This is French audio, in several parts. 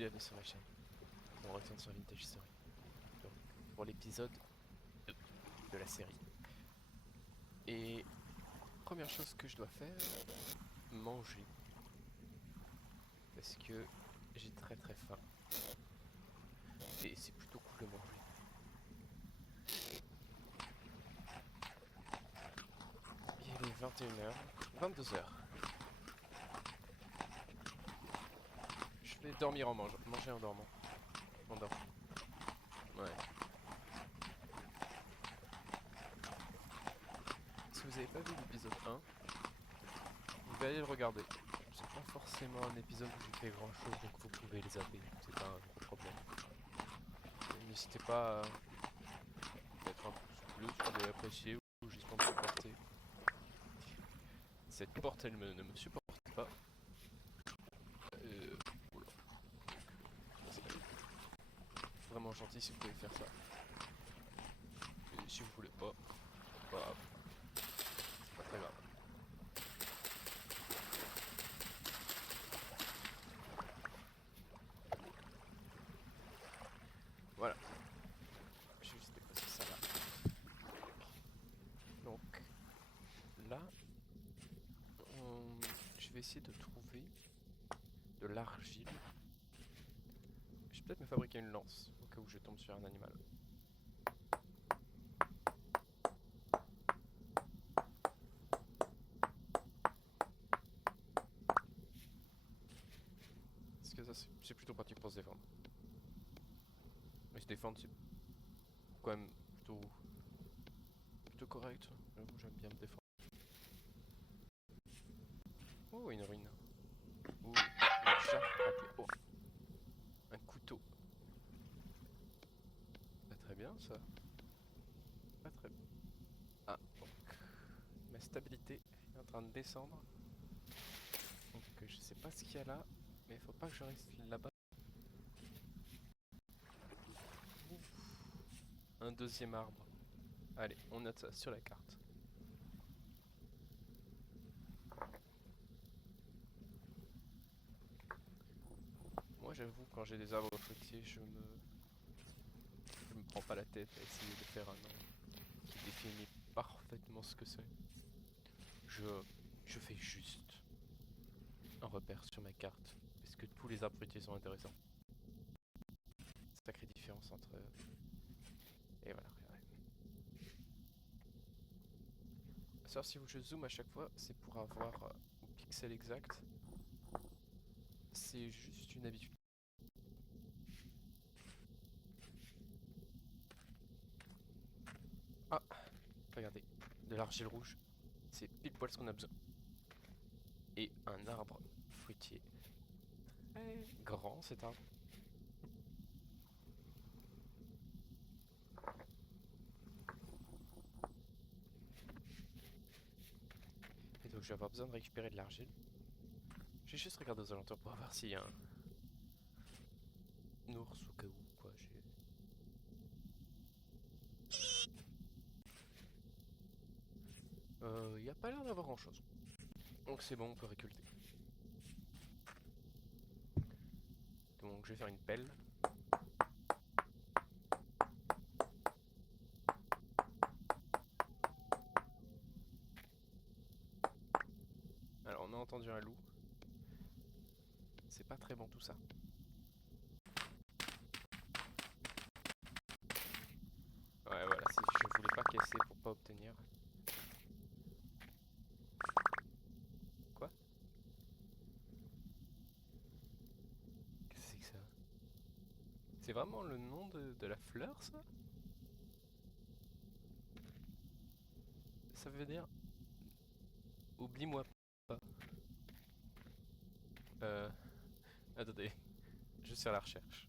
bienvenue sur ma chaîne. On retourne sur Vintage Story. Donc, pour l'épisode 2 de la série. Et première chose que je dois faire, manger. Parce que j'ai très faim. Et c'est plutôt cool de manger. Il est 21h, 22h. Je vais dormir en mangeant, manger en dormant. En dormant. Ouais. Si vous n'avez pas vu l'épisode 1, vous pouvez aller le regarder. C'est pas forcément un épisode où je fais grand chose, donc vous pouvez les zapper, c'est pas un gros problème. N'hésitez pas à mettre un pouce bleu si vous avez apprécié ou juste pour me supporter. Cette porte elle ne me supporte pas. Oula. C'est vraiment gentil si vous pouvez faire ça. Et si vous voulez pas, c'est pas grave. C'est pas très grave. Voilà. Je vais juste déposer ça là. Donc là, je vais essayer de trouver de l'argile. Je vais peut-être me fabriquer une lance au cas où je tombe sur un animal. Parce que ça c'est plutôt pratique pour se défendre. Mais se défendre c'est quand même plutôt correct. J'aime bien me défendre. Oh, une ruine. Oh, une charge remplie. Oh, un couteau. Pas très bien ça. Pas très bien. Ah, donc ma stabilité est en train de descendre. Donc je sais pas ce qu'il y a là, mais il faut pas que je reste là-bas. Un deuxième arbre. Allez, on note ça sur la carte. Moi j'avoue, quand j'ai des arbres fruitiers, je me prends pas la tête à essayer de faire un nom qui définit parfaitement ce que c'est. Je fais juste un repère sur ma carte, parce que tous les arbres fruitiers sont intéressants. Sacrée différence entre... Et voilà, regardez. Alors si je zoome à chaque fois, c'est pour avoir au pixel exact. C'est juste une habitude. Ah, regardez, de l'argile rouge. C'est pile poil ce qu'on a besoin. Et un arbre fruitier. Très grand cet arbre. Et donc je vais avoir besoin de récupérer de l'argile. Je vais juste regarder aux alentours pour voir s'il y a un ours au cas où quoi. Il n'y a pas l'air d'avoir grand chose. Donc c'est bon, on peut récolter. Donc je vais faire une pelle. Alors on a entendu un loup. C'est pas très bon tout ça. Ouais voilà, je voulais pas casser pour pas obtenir. Quoi? Qu'est-ce que c'est que ça? C'est vraiment le nom de la fleur ça? Ça veut dire oublie-moi pas. Attendez, je suis à la recherche.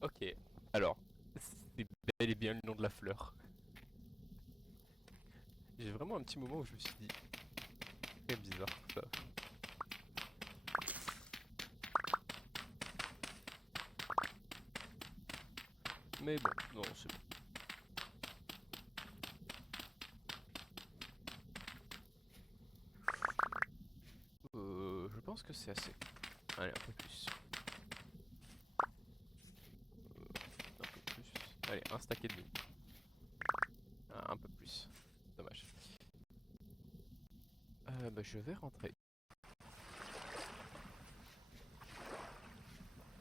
Ok, alors, c'est bel et bien le nom de la fleur. J'ai vraiment un petit moment où je me suis dit, c'est bizarre ça. Mais bon, non, c'est bon. Je pense que c'est assez. Allez, un peu plus. un stack et demi. Un peu plus. Dommage. Bah, je vais rentrer.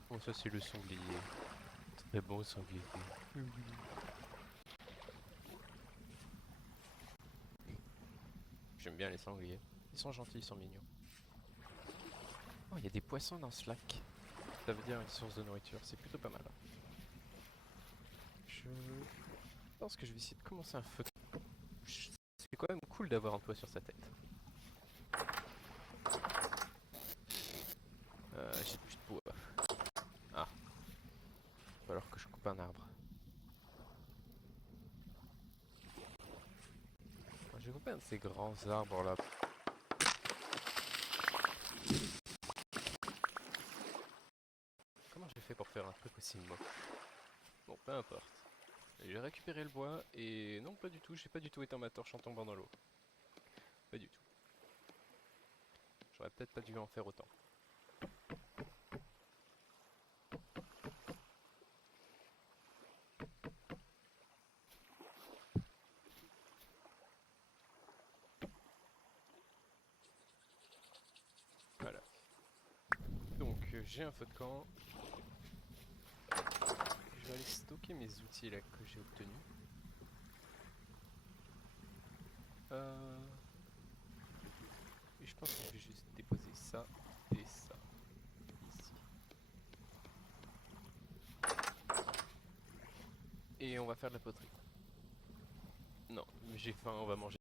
Bon, ça c'est le sanglier. Très bon sanglier. J'aime bien les sangliers. Ils sont gentils, ils sont mignons. Oh, il y a des poissons dans ce lac. Ça veut dire une source de nourriture, c'est plutôt pas mal. Je pense que je vais essayer de commencer un feu. C'est quand même cool d'avoir un toit sur sa tête. J'ai plus de bois. Ah, il va falloir que je coupe un arbre. J'ai coupé un de ces grands arbres là. Comment j'ai fait pour faire un truc aussi moche? Bon, peu importe. J'ai récupéré le bois et non, pas du tout, j'ai pas du tout éteint ma torche en tombant dans l'eau. Pas du tout. J'aurais peut-être pas dû en faire autant. Voilà. Donc j'ai un feu de camp. Je vais aller stocker mes outils là que j'ai obtenus. Et je pense que je vais juste déposer ça et ça ici. Et on va faire de la poterie. Non, mais j'ai faim, on va manger.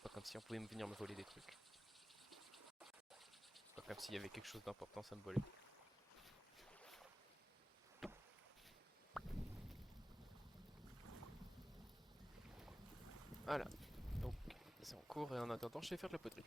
Pas comme si on pouvait venir me voler des trucs. Pas comme s'il y avait quelque chose d'important à me voler. Voilà. Donc c'est en cours et en attendant je vais faire de la poterie.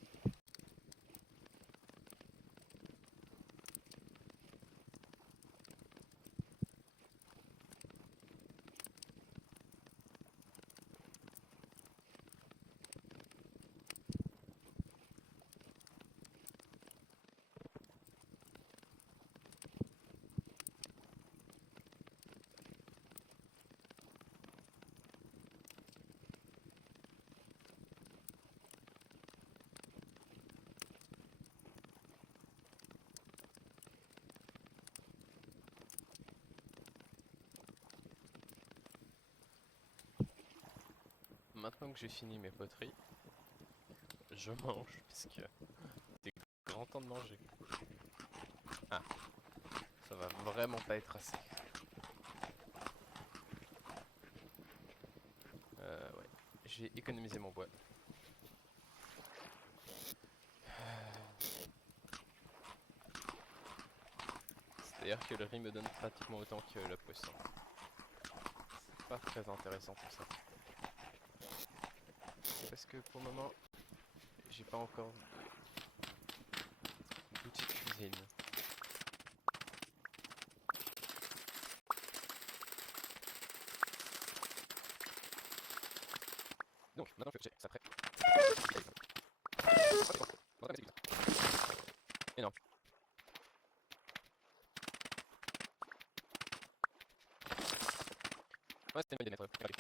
Maintenant que j'ai fini mes poteries, je mange puisque c'est grand temps de manger. Ah, ça va vraiment pas être assez. Ouais, j'ai économisé mon bois. C'est-à-dire que le riz me donne pratiquement autant que le poisson. C'est pas très intéressant tout ça. Parce que pour le moment, j'ai pas encore d'outils de cuisine. Donc, maintenant que j'ai ça prêt. Énorme. Ouais, c'était une bonne idée de mettre. Regardez.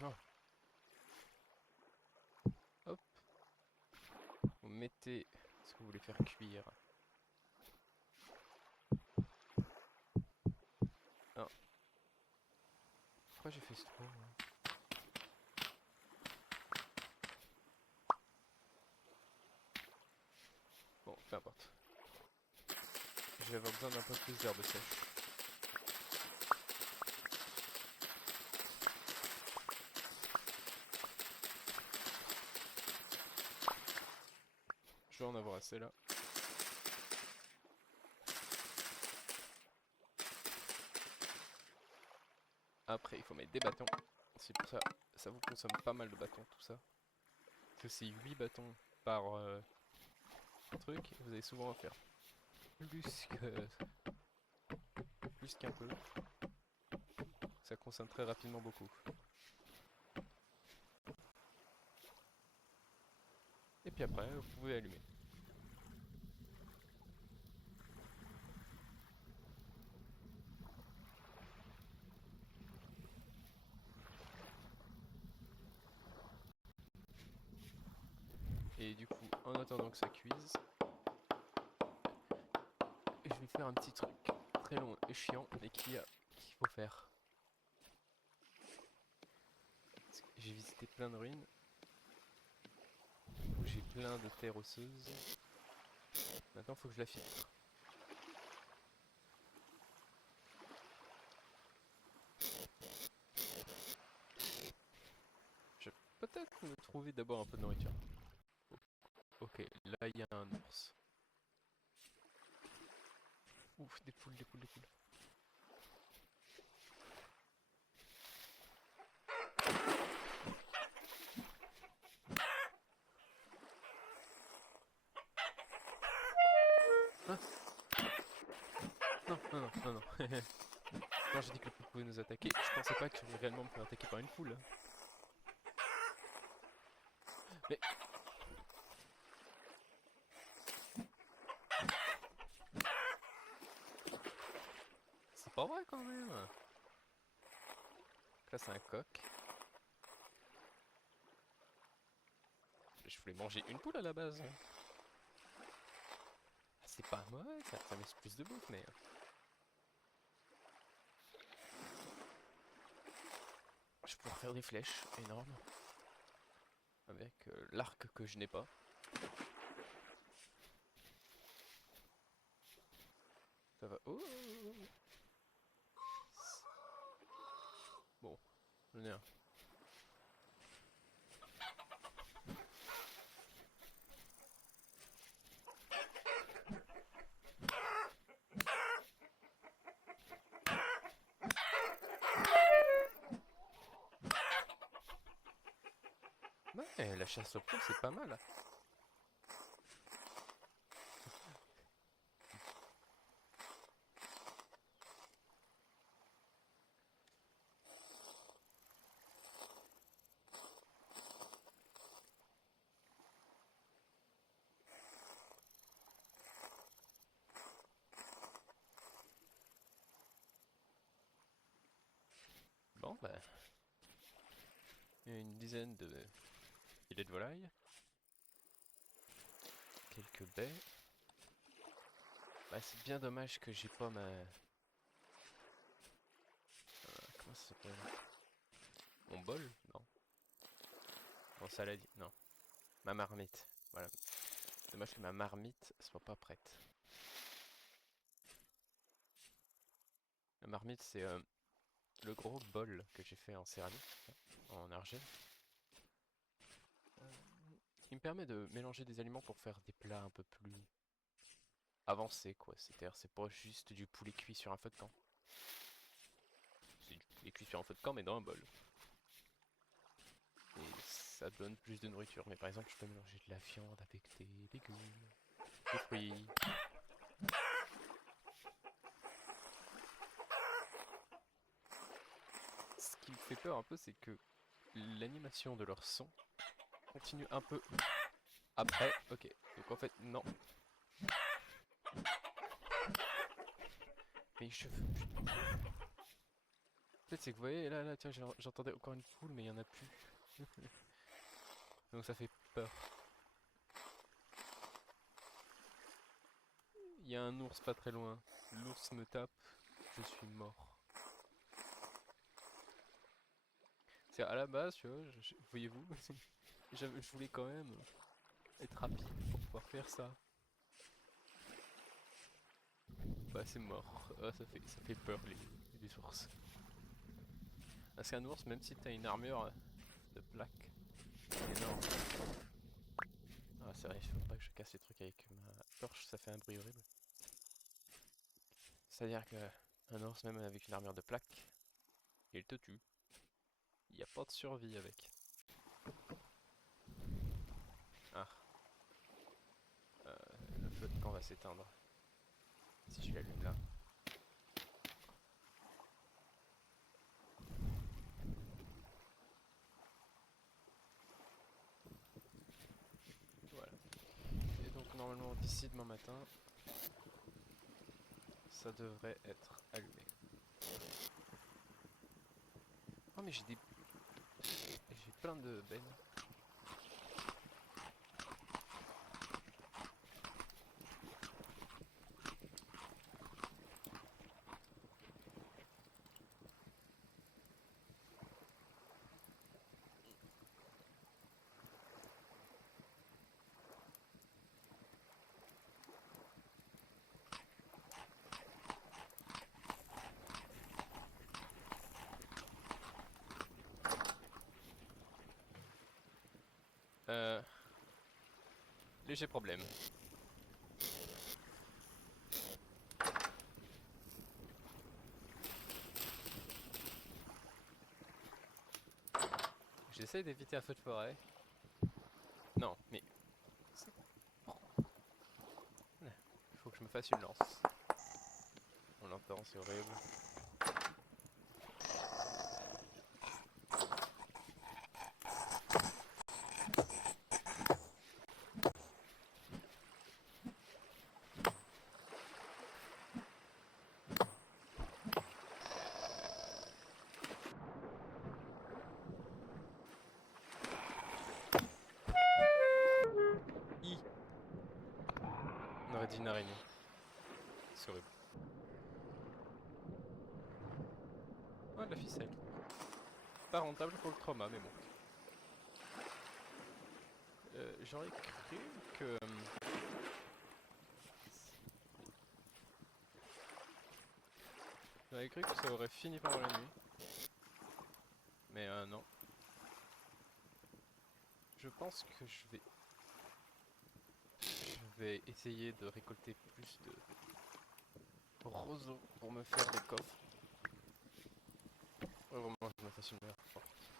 Bon. Hop. Vous mettez ce que vous voulez faire cuire. Non. Pourquoi j'ai fait ce trou hein? Bon, peu importe. Je vais avoir besoin d'un peu plus d'herbe sèche. Je vais en avoir assez là. Après, il faut mettre des bâtons. C'est pour ça, ça vous consomme pas mal de bâtons tout ça. que c'est 8 bâtons par truc, vous allez souvent en faire plus que plus qu'un peu. Ça consomme très rapidement beaucoup. Et puis après, vous pouvez allumer. Et du coup, en attendant que ça cuise, je vais faire un petit truc très long et chiant, mais qu'il faut faire. J'ai visité plein de ruines, où j'ai plein de terre osseuse. Maintenant, il faut que je la filtre. Je vais peut-être me trouver d'abord un peu de nourriture. Ok, là il y a un ours. Ouf, des poules, des poules, des poules. Ah, non, non, non, non, non. Quand j'ai dit que les poules pouvaient nous attaquer, je pensais pas que j'allais réellement me faire attaquer par une poule. Mais c'est pas vrai quand même. Là c'est un coq. Je voulais manger une poule à la base. C'est pas mauvais, ça laisse plus de bouffe, mais... Je pourrais faire des flèches énormes. Avec l'arc que je n'ai pas. Ça va... Oh, bon, j'en ai un. Ouais, la chasse aux poules c'est pas mal. Bon, bah... Une dizaine de filets de volaille. Quelques baies. Bah, c'est bien dommage que j'ai pas ma... comment ça s'appelle? Mon bol? Non. Mon saladier? Non. Ma marmite. Voilà. Dommage que ma marmite soit pas prête. La marmite, c'est le gros bol que j'ai fait en céramique, en argile. Qui me permet de mélanger des aliments pour faire des plats un peu plus avancés, quoi. C'est-à-dire, c'est pas juste du poulet cuit sur un feu de camp. C'est du poulet cuit sur un feu de camp, mais dans un bol. Et ça donne plus de nourriture. Mais par exemple, je peux mélanger de la viande avec des légumes, des fruits. Ce qui me fait peur un peu, c'est que l'animation de leur son continue un peu après. Ok, donc en fait, non. Mais je... Putain. En fait, c'est que vous voyez, là, tiens, j'entendais encore une poule, mais il y en a plus. Donc ça fait peur. Il y a un ours pas très loin. L'ours me tape, je suis mort. C'est à la base, tu vois, voyez-vous, je voulais quand même être rapide pour pouvoir faire ça. Bah c'est mort. Ah, ça fait peur les ours. Parce qu'un ours, même si t'as une armure de plaque énorme. Ah c'est vrai, il faut pas que je casse les trucs avec ma torche, ça fait un bruit horrible. C'est-à-dire que un ours, même avec une armure de plaque, il te tue. Il n'y a pas de survie avec. Ah, le feu de camp va s'éteindre. Si je l'allume là. Voilà. Et donc normalement d'ici demain matin, ça devrait être allumé. Oh mais j'ai plein de bennes. Léger problème. J'essaie d'éviter un feu de forêt. Non, mais... Il faut que je me fasse une lance. On l'entend, c'est horrible. On aurait dit une araignée. C'est horrible. Oh, de la ficelle. Pas rentable pour le trauma, mais bon. J'aurais cru que... J'aurais cru que ça aurait fini pendant la nuit. Mais non. Je pense que je vais essayer de récolter plus de roseaux pour me faire des coffres. Ouais, vraiment, je me fasse une meilleure porte.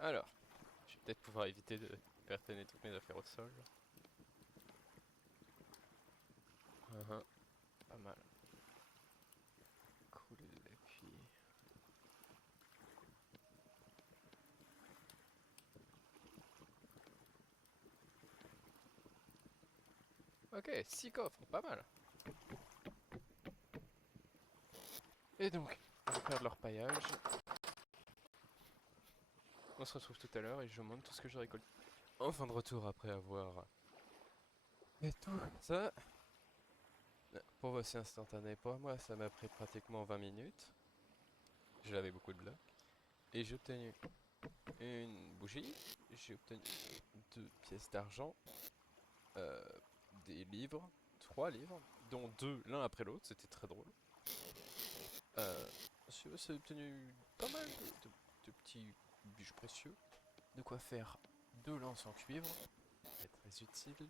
Alors, je vais peut-être pouvoir éviter de faire traîner toutes mes affaires au sol. Pas mal. Cool, et puis... Ok, 6 coffres, pas mal. Et donc, on va faire de l'orpaillage. On se retrouve tout à l'heure et je monte tout ce que j'ai récolté. En fin de retour après avoir... Et tout ça... Pour vous c'est instantané, pour moi ça m'a pris pratiquement 20 minutes. J'avais beaucoup de blocs. Et j'ai obtenu une bougie, j'ai obtenu 2 pièces d'argent, euh, des livres, 3 livres, dont 2 l'un après l'autre, c'était très drôle. J'ai aussi obtenu pas mal de petits bijoux précieux, de quoi faire 2 lances en cuivre, c'est très utile,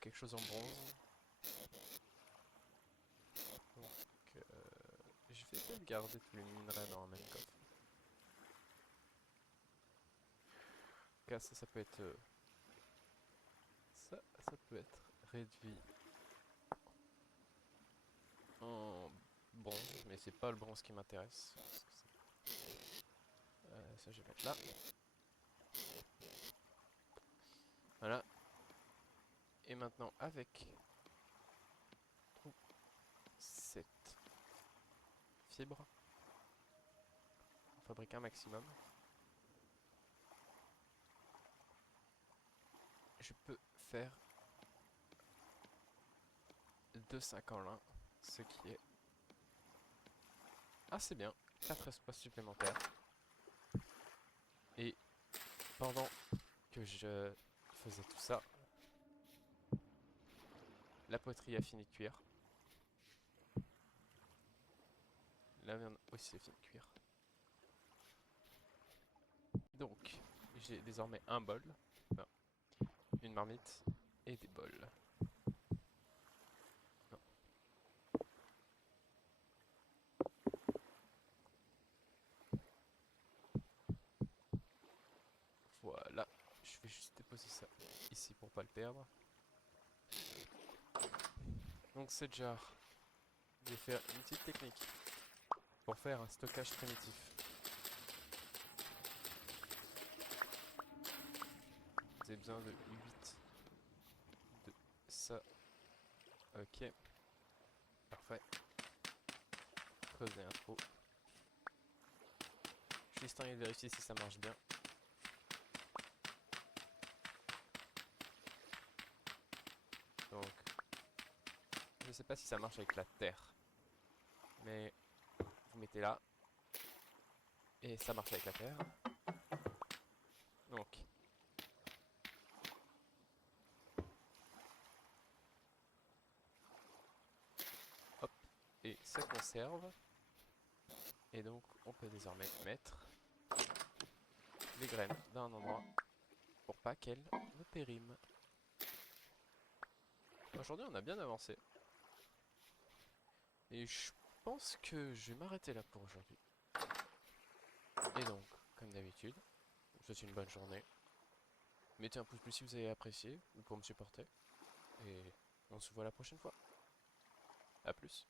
quelque chose en bronze. Donc je vais peut-être garder tous les minerais dans un même coffre. Car ça peut être... ça peut être réduit en bronze, mais c'est pas le bronze qui m'intéresse. Ça je vais mettre là. Voilà. Et maintenant avec cette fibre, on fabrique un maximum. Je peux faire de 5 en lin, ce qui est assez bien. 4 espaces supplémentaires. Et pendant que je faisais tout ça, la poterie a fini de cuire. La viande aussi a fini de cuire. Donc, j'ai désormais un bol, non, une marmite et des bols. Non. Voilà, je vais juste déposer ça ici pour pas le perdre. Donc cette jarre, je vais faire une petite technique pour faire un stockage primitif. Vous avez besoin de 8 de ça. Ok, parfait. Creuser un trou. Juste en train de vérifier si ça marche bien. Donc, je sais pas si ça marche avec la terre, mais vous mettez là et ça marche avec la terre. Donc, hop, et ça conserve. Et donc, on peut désormais mettre les graines d'un endroit pour pas qu'elles ne périment. Aujourd'hui, on a bien avancé. Et je pense que je vais m'arrêter là pour aujourd'hui. Et donc, comme d'habitude, je vous souhaite une bonne journée. Mettez un pouce bleu si vous avez apprécié ou pour me supporter. Et on se voit la prochaine fois. A plus.